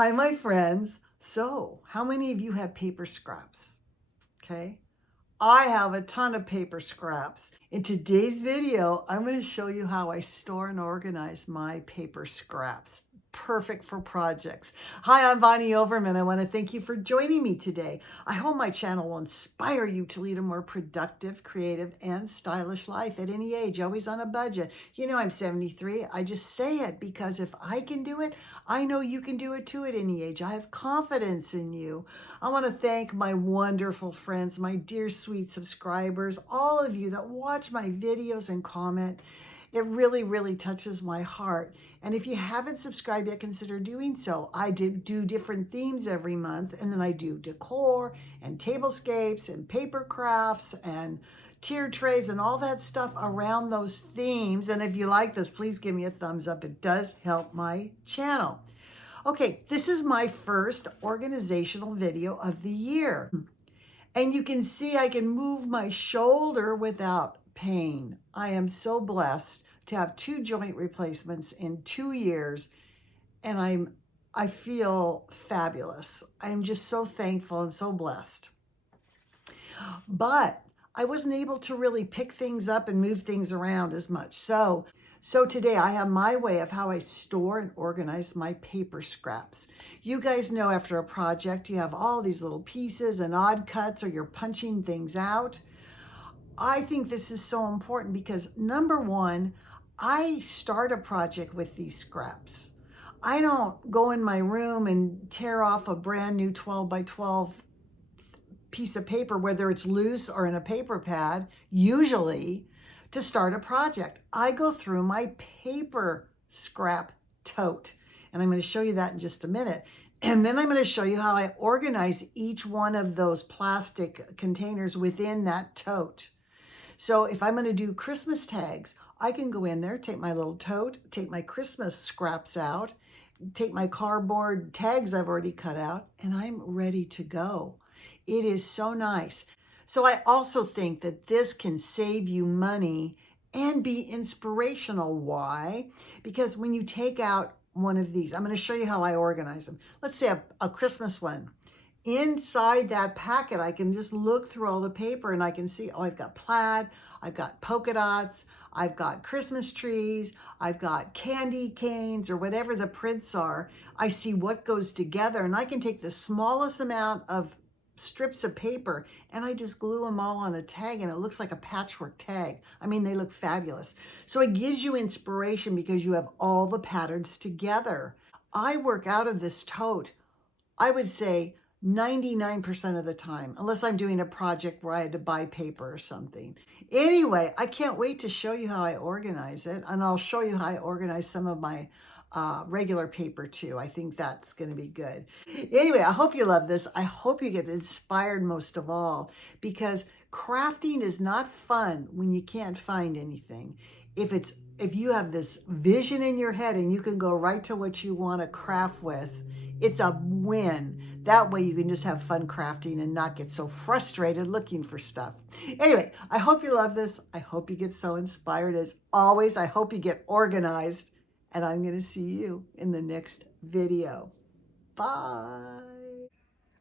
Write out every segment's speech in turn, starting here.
Hi, my friends. So, how many of you have paper scraps? Okay. I have a ton of paper scraps. In today's video, I'm going to show you how I store and organize my paper scraps. Perfect for projects. Hi, I'm Bonnie Overman. I want to thank you for joining me today. I hope my channel will inspire you to lead a more productive, creative, and stylish life at any age, always on a budget. You know, I'm 73. I just say it because if I can do it, I know you can do it too at any age. I have confidence in you. I want to thank my wonderful friends, my dear sweet subscribers, all of you that watch my videos and comment. It really, really touches my heart. And if you haven't subscribed yet, consider doing so. I do different themes every month, and then I do decor and tablescapes and paper crafts and tier trays and all that stuff around those themes. And if you like this, please give me a thumbs up. It does help my channel. Okay, this is my first organizational video of the year. And you can see I can move my shoulder without pain. I am so blessed to have 2 joint replacements in 2 years, and I feel fabulous. I'm just so thankful and so blessed. But I wasn't able to really pick things up and move things around as much. So today I have my way of how I store and organize my paper scraps. You guys know after a project, you have all these little pieces and odd cuts, or you're punching things out. I think this is so important because number one, I start a project with these scraps. I don't go in my room and tear off a brand new 12 by 12 piece of paper, whether it's loose or in a paper pad, usually to start a project. I go through my paper scrap tote, and I'm going to show you that in just a minute. And then I'm going to show you how I organize each one of those plastic containers within that tote. So if I'm going to do Christmas tags, I can go in there, take my little tote, take my Christmas scraps out, take my cardboard tags I've already cut out, and I'm ready to go. It is so nice. So I also think that this can save you money and be inspirational. Why? Because when you take out one of these, I'm going to show you how I organize them. Let's say a Christmas one. Inside that packet, I can just look through all the paper and I can see, oh, I've got plaid, I've got polka dots, I've got Christmas trees, I've got candy canes, or whatever the prints are. I see what goes together, and I can take the smallest amount of strips of paper and I just glue them all on a tag, and it looks like a patchwork tag. I mean, they look fabulous. So it gives you inspiration because you have all the patterns together. I work out of this tote, I would say 99% of the time, unless I'm doing a project where I had to buy paper or something. Anyway, I can't wait to show you how I organize it, and I'll show you how I organize some of my regular paper too. I think that's going to be good. Anyway, I hope you love this. I hope you get inspired most of all, because crafting is not fun when you can't find anything. If you have this vision in your head and you can go right to what you want to craft with, it's a win. That way you can just have fun crafting and not get so frustrated looking for stuff. Anyway, I hope you love this. I hope you get so inspired. As always, I hope you get organized. And I'm going to see you in the next video. Bye.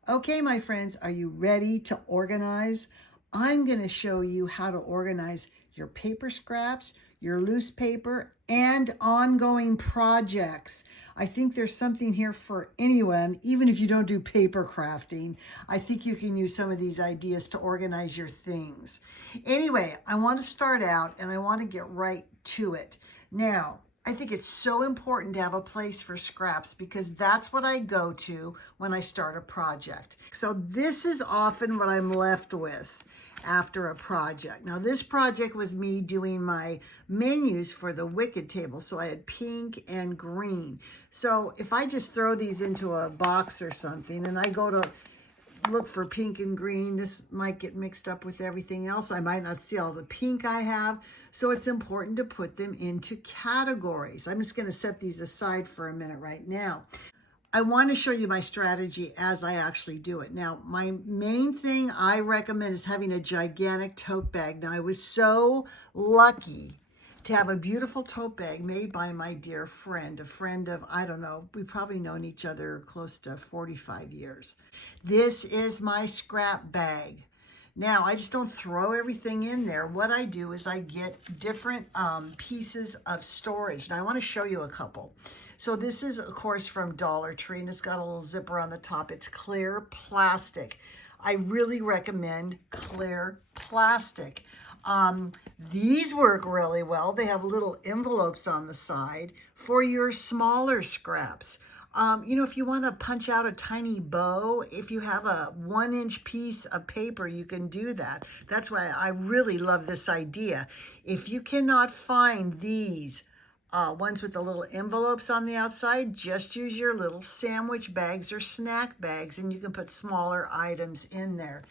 Okay, my friends, are you ready to organize? I'm going to show you how to organize your paper scraps, your loose paper, and ongoing projects. I think there's something here for anyone, even if you don't do paper crafting. I think you can use some of these ideas to organize your things. Anyway, I want to start out and I want to get right to it. Now, I think it's so important to have a place for scraps because that's what I go to when I start a project. So this is often what I'm left with after a project. Now this project was me doing my menus for the Wicked table. So I had pink and green. So if I just throw these into a box or something and I go to look for pink and green, this might get mixed up with everything else. I might not see all the pink I have. So it's important to put them into categories. I'm just going to set these aside for a minute right now. I want to show you my strategy as I actually do it. Now, my main thing I recommend is having a gigantic tote bag. Now, I was so lucky to have a beautiful tote bag made by my dear friend, a friend of, I don't know, we've probably known each other close to 45 years. This is my scrap bag. Now, I just don't throw everything in there. What I do is I get different pieces of storage. And I want to show you a couple. So this is, of course, from Dollar Tree, and it's got a little zipper on the top. It's clear plastic. I really recommend clear plastic. These work really well. They have little envelopes on the side for your smaller scraps. You know, if you want to punch out a tiny bow, if you have a 1-inch piece of paper, you can do that. That's why I really love this idea. If you cannot find these ones with the little envelopes on the outside, just use your little sandwich bags or snack bags, and you can put smaller items in there.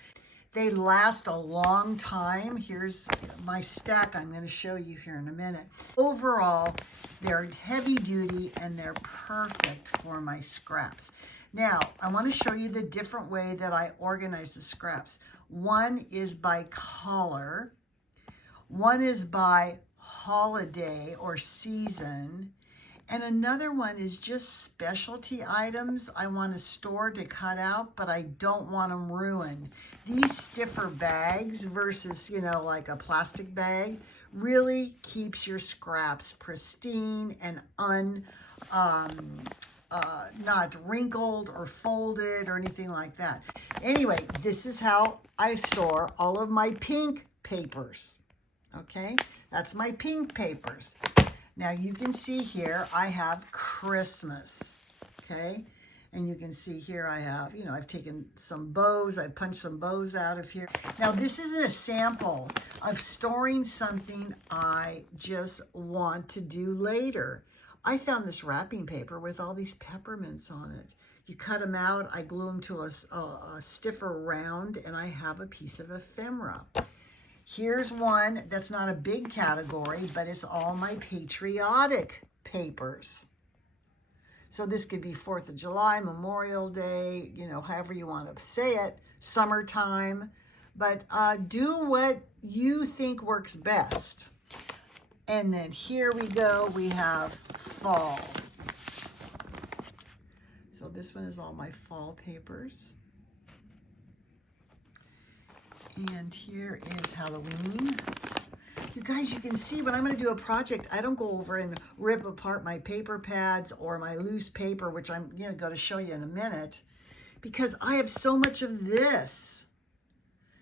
They last a long time. Here's my stack I'm going to show you here in a minute. Overall, they're heavy duty and they're perfect for my scraps. Now, I want to show you the different way that I organize the scraps. One is by color. One is by holiday or season. And another one is just specialty items I want to store to cut out, but I don't want them ruined. These stiffer bags versus, you know, like a plastic bag really keeps your scraps pristine and not wrinkled or folded or anything like that. Anyway, this is how I store all of my pink papers. Okay, that's my pink papers. Now you can see here I have Christmas, okay? And you can see here I have, you know, I've taken some bows, I've punched some bows out of here. Now this isn't a sample of storing something I just want to do later. I found this wrapping paper with all these peppermints on it. You cut them out, I glue them to a stiffer round, and I have a piece of ephemera. Here's one that's not a big category, but it's all my patriotic papers. So this could be 4th of July, Memorial Day, you know, however you want to say it, summertime. But do what you think works best. And then here we go, we have fall. So this one is all my fall papers. And here is Halloween. You guys, you can see when I'm going to do a project, I don't go over and rip apart my paper pads or my loose paper, which I'm going to show you in a minute, because I have so much of this.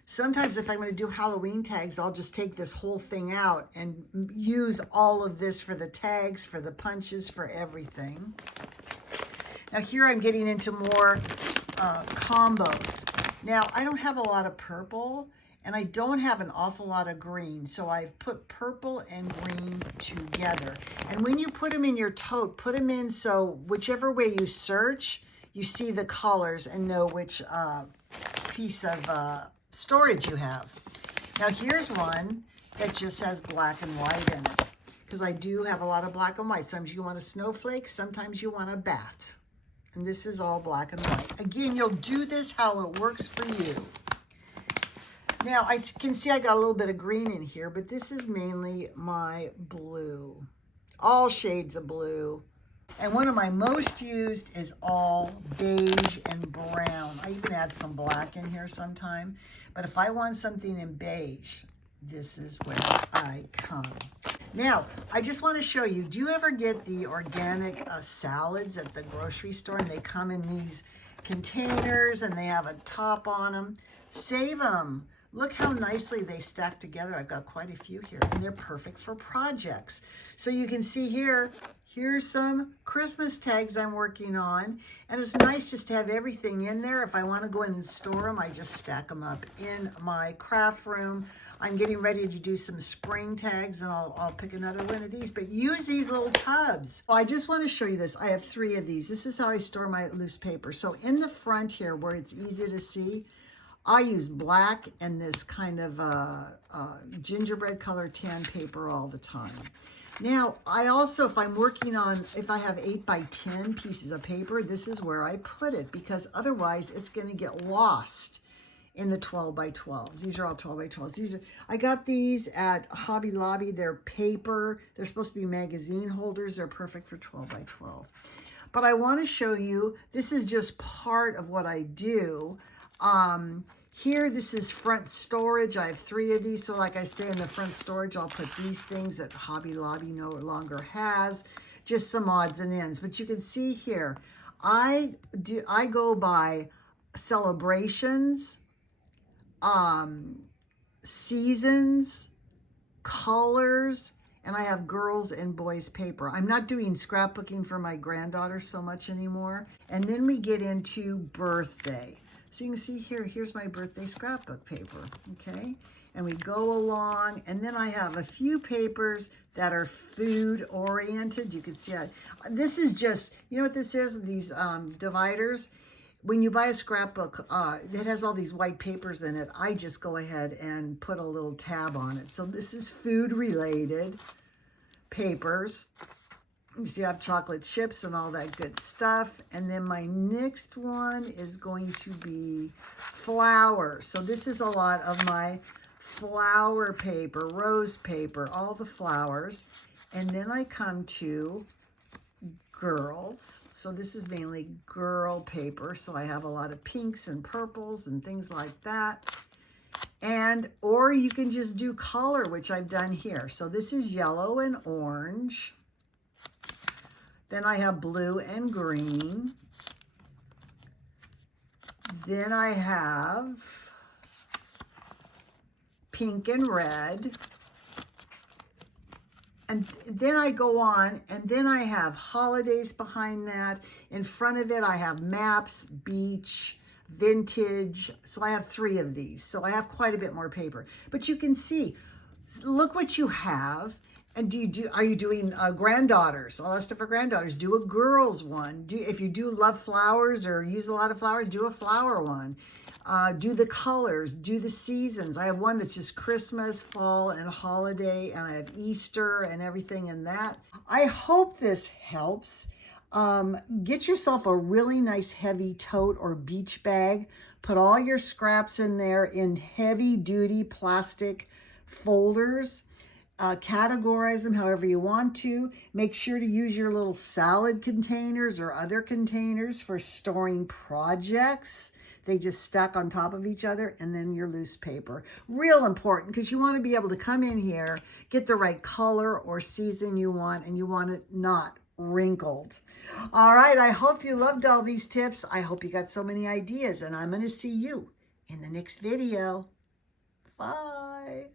Sometimes if I'm going to do Halloween tags, I'll just take this whole thing out and use all of this for the tags, for the punches, for everything. Now here I'm getting into more combos. Now, I don't have a lot of purple, and I don't have an awful lot of green, so I've put purple and green together. And when you put them in your tote, put them in so whichever way you search, you see the colors and know which piece of storage you have. Now, here's one that just has black and white in it, because I do have a lot of black and white. Sometimes you want a snowflake, sometimes you want a bat. And this is all black and white. Again, you'll do this how it works for you. Now, I can see I got a little bit of green in here, but this is mainly my blue. All shades of blue. And one of my most used is all beige and brown. I even add some black in here sometime. But if I want something in beige, this is where I come. Now, I just want to show you, do you ever get the organic salads at the grocery store, and they come in these containers and they have a top on them? Save them. Look how nicely they stack together. I've got quite a few here, and they're perfect for projects. So you can see here, here's some Christmas tags I'm working on, and it's nice just to have everything in there. If I want to go in and store them, I just stack them up in my craft room. I'm getting ready to do some spring tags, and I'll pick another one of these, but use these little tubs. Well, I just want to show you this. I have 3 of these. This is how I store my loose paper. So in the front here, where it's easy to see, I use black and this kind of gingerbread color tan paper all the time. Now, I also, if I'm working on, if I have 8 by 10 pieces of paper, this is where I put it, because otherwise it's going to get lost in the 12 by 12s. These are all 12 by 12s. I got these at Hobby Lobby. They're paper. They're supposed to be magazine holders. They're perfect for 12 by 12. But I want to show you, this is just part of what I do. Here, this is front storage. I have 3 of these. So like I say, in the front storage, I'll put these things that Hobby Lobby no longer has. Just some odds and ends. But you can see here, I go by celebrations, seasons, colors, and I have girls and boys paper. I'm not doing scrapbooking for my granddaughter so much anymore. And then we get into birthday. So you can see here, here's my birthday scrapbook paper, okay? And we go along, and then I have a few papers that are food oriented. You can see this is just, you know what this is? These dividers. When you buy a scrapbook, it has all these white papers in it. I just go ahead and put a little tab on it. So this is food related papers. You see I have chocolate chips and all that good stuff. And then my next one is going to be flowers. So this is a lot of my flower paper, rose paper, all the flowers. And then I come to girls. So this is mainly girl paper. So I have a lot of pinks and purples and things like that. And, or you can just do color, which I've done here. So this is yellow and orange. Then I have blue and green. Then I have pink and red. And then I go on, and then I have holidays behind that. In front of it, I have maps, beach, vintage. So I have 3 of these. So I have quite a bit more paper. But you can see, look what you have. And are you doing granddaughters? All that stuff for granddaughters. Do a girls one. If you do love flowers or use a lot of flowers, do a flower one. Do the colors, do the seasons. I have one that's just Christmas, fall, and holiday, and I have Easter and everything in that. I hope this helps. Get yourself a really nice heavy tote or beach bag. Put all your scraps in there in heavy-duty plastic folders. Categorize them however you want to. Make sure to use your little salad containers or other containers for storing projects. They just stack on top of each other, and then your loose paper. Real important, because you want to be able to come in here, get the right color or season you want, and you want it not wrinkled. All right, I hope you loved all these tips. I hope you got so many ideas, and I'm going to see you in the next video. Bye.